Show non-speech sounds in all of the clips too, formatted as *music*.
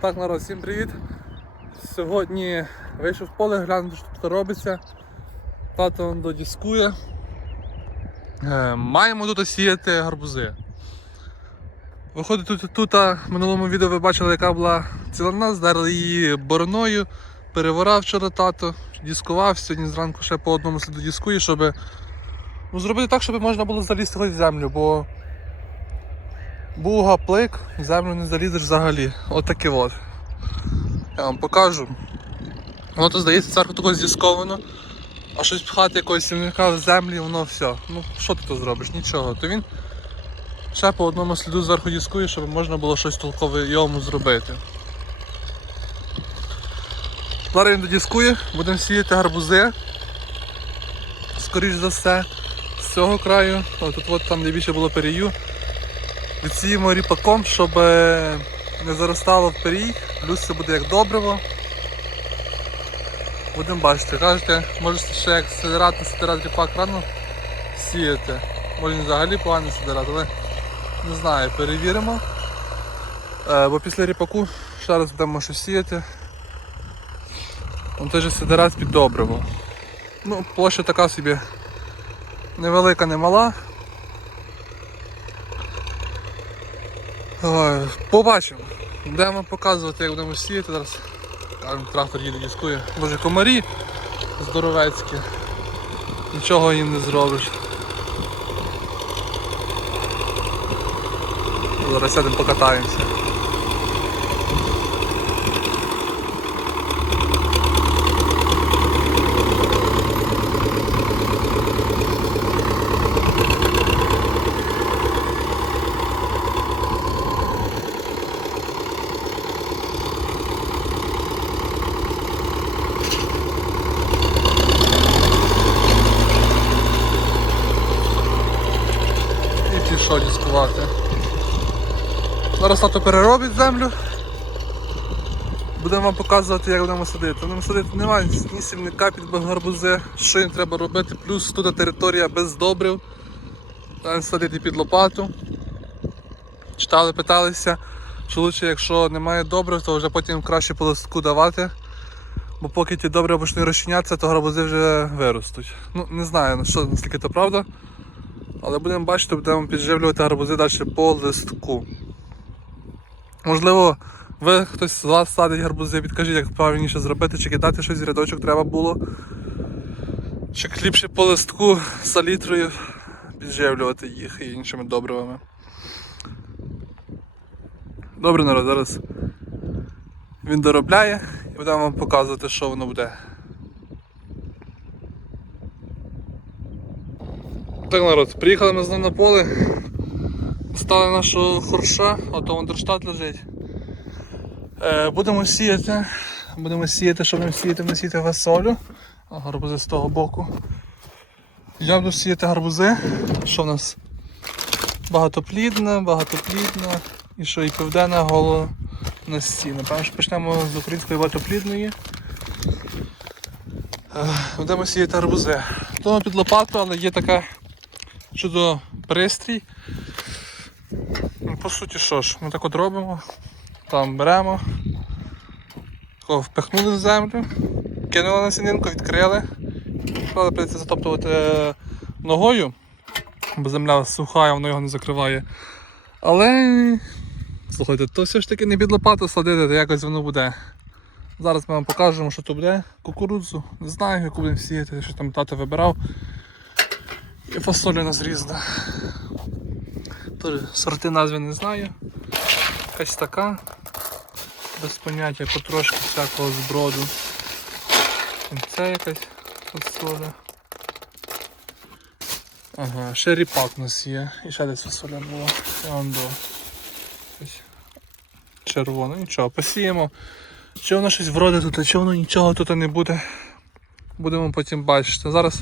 Так, народ, всім привіт. Сьогодні вийшов в поле, глянути, що тут робиться. Тато он додіскує. Е, маємо тут сіяти гарбузи. Виходить тут, тут в минулому відео ви бачили, яка була цілина, здарили її бороною, переворав вчора тато, дискував, сьогодні зранку ще по одному сліду дискує, щоб ну, зробити так, щоб можна було залізти хоч в землю, бо буга плик, в землю не залізеш взагалі. От от. Я вам покажу. Воно тут здається зверху такого зісковано, а щось пхати якогось сімника в землі, воно все. Ну, що ти тут зробиш? Нічого. То він ще по одному сліду зверху дискує, щоб можна було щось толкове йому зробити. Зараз він додіскує, будемо сіяти гарбузи. Скоріш за все, з цього краю, О, тут от там де більше було перію. Відсіємо ріпаком, щоб е, не заростало в перій, плюс це буде як добриво. Будемо бачити, кажете, можете ще як сидирати, сидирати ріпак рано сіяти. Може взагалі погано сидирати, але не знаю, перевіримо. Е, бо після ріпаку ще раз будемо щось сіяти. Он той сидират під добриво. Ну, площа така собі невелика, не мала. Побачимо. Будемо показувати, як будемо сіяти. Зараз трактор їде дискує. Боже, комарі здоровецькі. Нічого їм не зробиш. Зараз сядемо покатаємося. І пішов дискувати. Зараз тато переробить землю. Будемо вам показувати, як будемо садити. Будемо садити немає ні сівника під гарбузи, що їм треба робити, плюс тут територія без добрив. Там садити під лопату. Читали, питалися, що лучше, якщо немає добрив, то вже потім краще по листку давати. Бо поки ті добре почнуть розчинятися, то гарбузи вже виростуть. Ну, не знаю, що наскільки це правда. Але будемо бачити, будемо підживлювати гарбузи далі по листку. Можливо, ви хтось з вас садить гарбузи, підкажіть, як правильніше зробити, чи кидати щось з рядочок треба було. Чи ліпше по листку салітрою підживлювати їх і іншими добривами. Добре, народ, зараз він доробляє і будемо вам показувати, що воно буде. Так, народ, приїхали ми знову на поле. Стали нашого хорша, ото Вандерштат лежить. Е, будемо сіяти. Будемо сіяти, що будемо сіяти, будемо сіяти фасолю. Гарбузи з того боку. Я буду сіяти гарбузи. Що в нас? Багатоплідна, багатоплідна і що і південна голо на стіну. Напевно, що почнемо з української багатоплідної. Е, Будемо сіяти гарбузи. То під лопату, але є така чудо пристрій. По суті, що ж, ми так от робимо, там беремо, впихнули в землю, кинули на сінинку, відкрили, правда прийдеться затоптувати е, ногою, бо земля суха, воно його не закриває. Але слухайте, то все ж таки не під лопату садити, то якось воно буде. Зараз ми вам покажемо, що то буде. Кукурудзу, не знаю, яку будемо сіяти, що там тато вибирав. І фасоля у нас різна. Тож сорти назви не знаю. Якась така. Без поняття, потрошки всякого зброду. Це якась фасоля. Ага, ще ріпак у нас є. І ще десь фасоля була. Я вам до. Ось Червоно, нічого, посіємо. Чи воно щось вроде тут, а чи воно нічого тут не буде. Будемо потім бачити. Зараз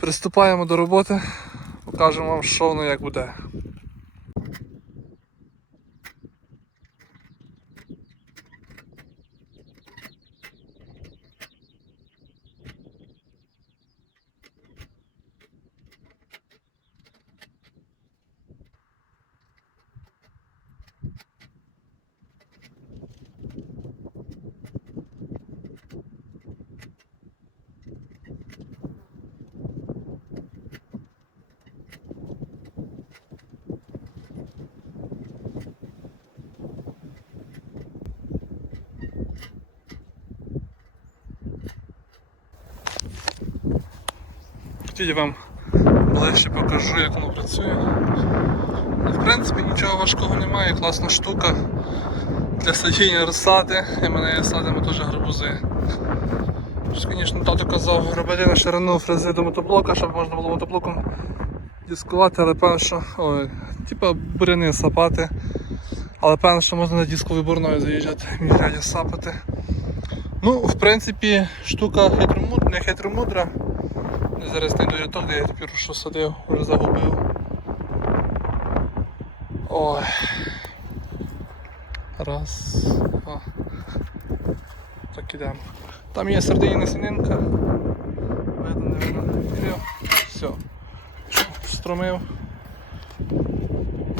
приступаємо до роботи, покажемо вам, що воно як буде. Я вам ближче покажу, як воно працює. Ну, В принципі, нічого важкого немає, класна штука для садіння розсади. І мене садимо теж гарбузи. Звісно, тато казав робити на ширину фрези до мотоблока, щоб можна було мотоблоком дискувати, але певно, що. Ой, типа буряни сапати. Але певно, що можна на дисковий бурною заїжджати, між сапати. Ну, в принципі, штука хитромудра, не хитромудра. Я зараз знайду рядок, де я тепер що садив, вже загубив. Ой. Раз, два. Так ідемо. Там є середині насінинка. Видно, не видно. Все. Струмив.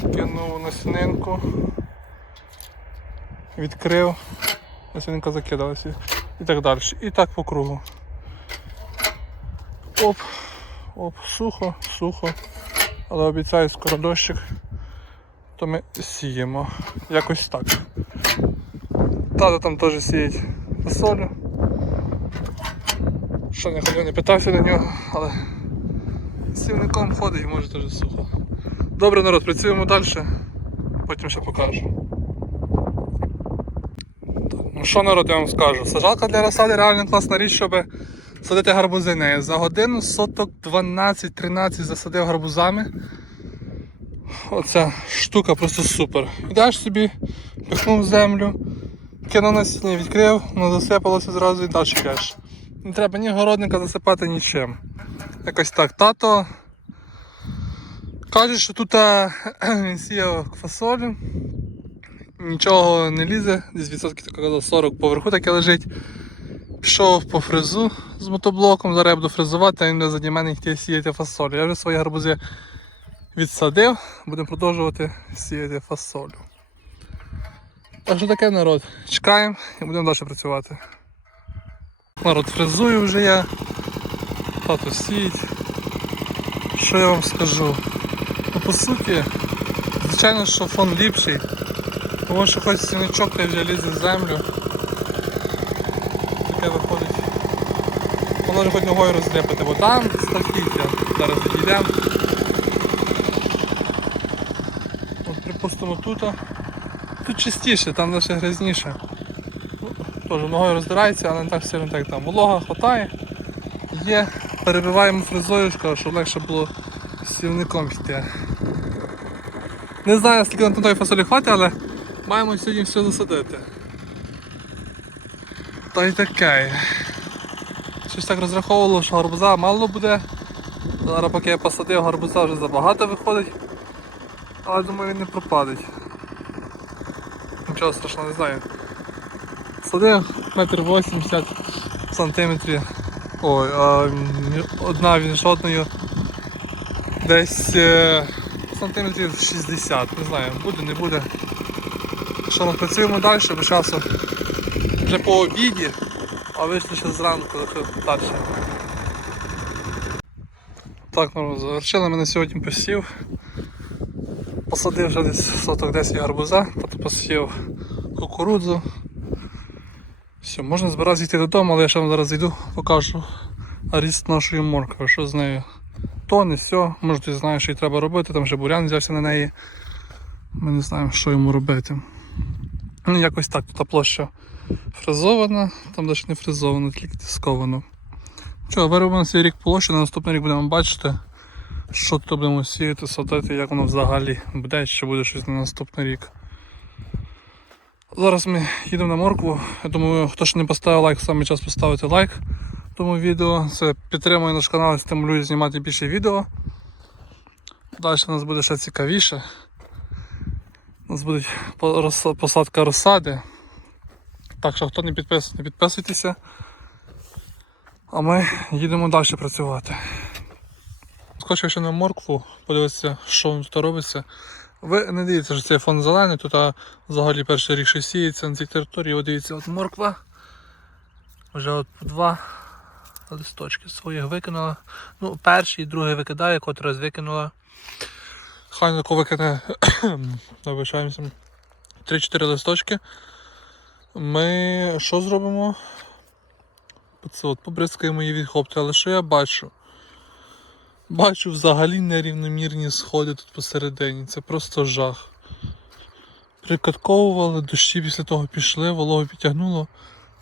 Кинув насінинку. Відкрив. Насінинка закидалася. І так далі. І так по кругу. Оп, оп, сухо, сухо. Але обіцяю скоро дощик. То ми сіємо. Якось так. Тато там теж сіють фасолю. Що не ходив, не питався до нього, але сівником ходить і може теж сухо. Добре, народ, працюємо далі, потім ще покажу. Так, Ну що народ, я вам скажу? Сажалка для розсади реально класна річ, щоб садити гарбузи нею. За годину соток 12-13 засадив гарбузами. Оця штука просто супер. Йдеш собі, пихнув землю, кинув насіння, відкрив, воно засипалося зразу і далі йдеш. Не треба ні городника засипати нічим. Якось так. Тато каже, що тут *clears throat* він сіяв фасолю, нічого не лізе, десь відсотків так казав, 40 поверху таке лежить. Пішов по фрезу з мотоблоком, зараз я буду фрезувати, а він буде мене хотів сіяти фасолю. Я вже свої гарбузи відсадив, будемо продовжувати сіяти фасолю. Так що таке народ. Чекаємо і будемо далі працювати. Народ фрезую вже я. Тато сіють. Що я вам скажу? Ну по суті, звичайно, що фон ліпший. Тому що хоч сіничок та вже лізе в землю. Таке виходить. Воно хоч ногою розліпити, бо там страхіття. Зараз підійдемо. Припустимо тут. Тут чистіше, там лише грязніше. Теж ногою роздирається, але не так сильно так там. Волога хватає. Є, перебиваємо фрезою, щоб легше було сівником йти. Не знаю, скільки на тої фасолі хватить, але маємо сьогодні все засадити. Та й таке. Щось так розраховувало, що гарбуза мало буде. Зараз поки я посадив, гарбуза вже забагато виходить. Але думаю він не пропадить. Нічого страшного не знаю. Садив метр 80 сантиметрів. Ой, а одна між одною десь е, сантиметрів 60, не знаю, буде, не буде. Що ми працюємо далі, бо часу вже по обіді, а вийшли ще зранку далі. Так, ну, завершили мене сьогодні посів. Посадив вже десь соток 10 гарбуза, потім посів кукурудзу. Все, можна збиратися йти додому, але я ще вам зараз зайду, покажу ріст нашої моркви, що з нею. То не все, може ти знаєш, що їй треба робити, там вже бурян взявся на неї. Ми не знаємо, що йому робити. Ну, якось так, тут площа фрезована, там навіть не фрезовано, тільки тисковано. Що, виробимо свій рік площу, на наступний рік будемо бачити, що тут будемо сіяти, садити, як воно взагалі буде, чи буде щось на наступний рік. Зараз ми їдемо на моркву. Я думаю, хто ще не поставив лайк, саме час поставити лайк тому відео. Це підтримує наш канал стимулює знімати більше відео. Далі у нас буде ще цікавіше. У нас буде посадка розсади. Так що хто не підписаний, підписуйтеся. А ми їдемо далі працювати. Скочив ще на моркву, подивитися, що тут робиться. Ви не дивіться, що цей фон зелений, тут взагалі перший рік що сіється на цій території. От дивіться, от морква. Вже от два листочки своїх викинула. Ну, перший, другий викидає, котрий викинула. Хай тако викине, *coughs* вибачаємося, 3-4 листочки. Ми що зробимо? Це от побризкаємо її від хопту, але що я бачу? Бачу взагалі нерівномірні сходи тут посередині. Це просто жах. Прикатковували, дощі після того пішли, вологу підтягнуло.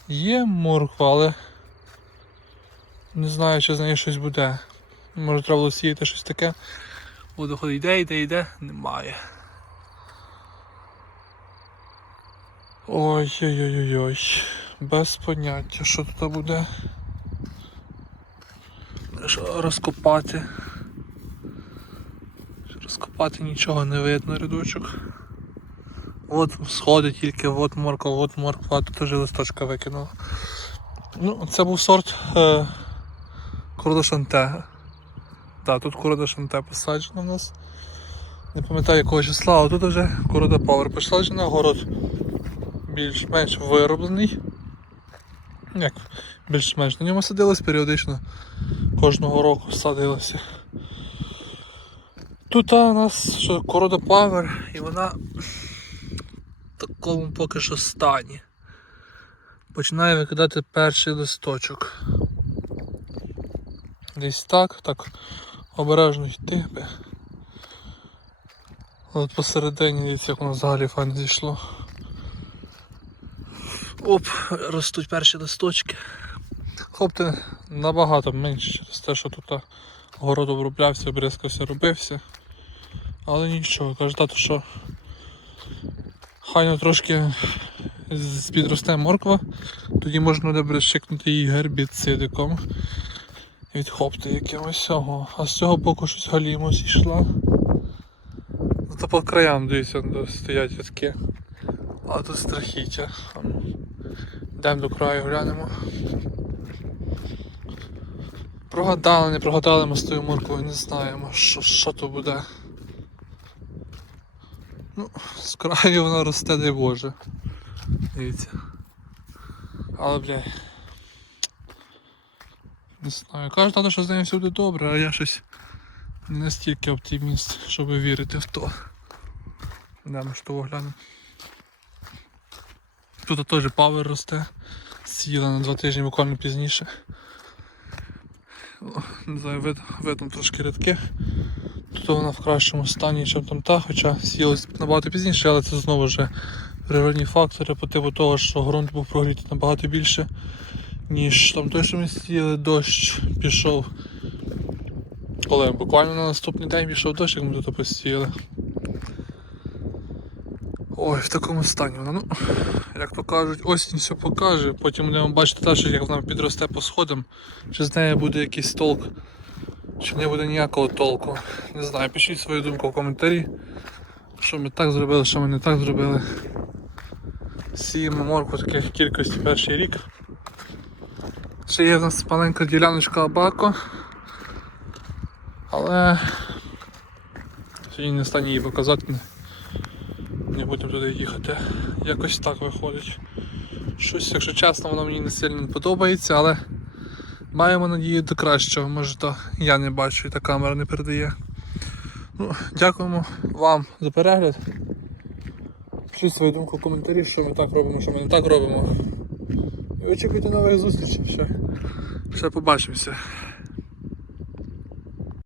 Є морква, але не знаю, чи з неї щось буде. Може треба було сіяти щось таке. Водоход йде, йде, йде, немає. Ой-ой-ой-ой. Без поняття, що тут буде. Що розкопати. Розкопати нічого не видно, рядочок. От сходи тільки, от морква, от морква, тут теж листочка викинула. Ну, це був сорт е, Курдошанте. Так, тут Курдошанте посаджено в нас. Не пам'ятаю якого числа, а тут вже Корода Power посаджена, город більш-менш вироблений. Як більш-менш на ньому садилось періодично. Кожного року садилося. Тут у нас Корода Power і вона в такому поки що стані. Починає викидати перший листочок. Десь так, так обережно йти. От посередині, дивіться, як воно взагалі файно зійшло. Оп, ростуть перші листочки. Хопти набагато менше через те, що тут город оброблявся, бризкався, робився. Але нічого, каже тато, що хайно трошки підросте морква, тоді можна буде шикнути її гербіцидиком від хопти якимось. Ого. А з цього боку щось галімо зійшла. Ну то по краям, дивіться, стоять рядки. А тут страхіття. Йдемо до краю, глянемо. Прогадали, не прогадали ми з тою морквою, не знаємо, що, що то буде. Ну, з краю вона росте, дай Боже. Дивіться. Але, бля. Не знаю. Кажуть, тато, що з нею все буде добре, а я щось не настільки оптиміст, щоб вірити в то. Йдемо ж того глянемо. Тут теж павер росте. Сіла на два тижні буквально пізніше. Не знаю, вид, видно трошки рядки. Тут вона в кращому стані, ніж там та, хоча сіялась набагато пізніше, але це знову ж природні фактори по типу того, що ґрунт був прогрітий набагато більше, ніж там той, що ми сіяли, дощ пішов. Коли буквально на наступний день пішов дощ, як ми тут посіяли. Ой, в такому стані вона, ну, як то кажуть, осінь все покаже, потім будемо бачити теж, як вона підросте по сходам, чи з неї буде якийсь толк, чи не буде ніякого толку. Не знаю, пишіть свою думку в коментарі, що ми так зробили, що ми не так зробили. Сіємо морку таких кількості перший рік. Ще є в нас маленька діляночка Абако, але сьогодні не стані її показати. Не будемо туди їхати. Якось так виходить. Щось, якщо чесно, воно мені не сильно не подобається, але маємо надію до кращого. Може то я не бачу і та камера не передає. Ну, дякуємо вам за перегляд. Пишіть свою думку в коментарі, що ми так робимо, що ми не так робимо. І очікуйте нових зустрічей. Ще, ще побачимося.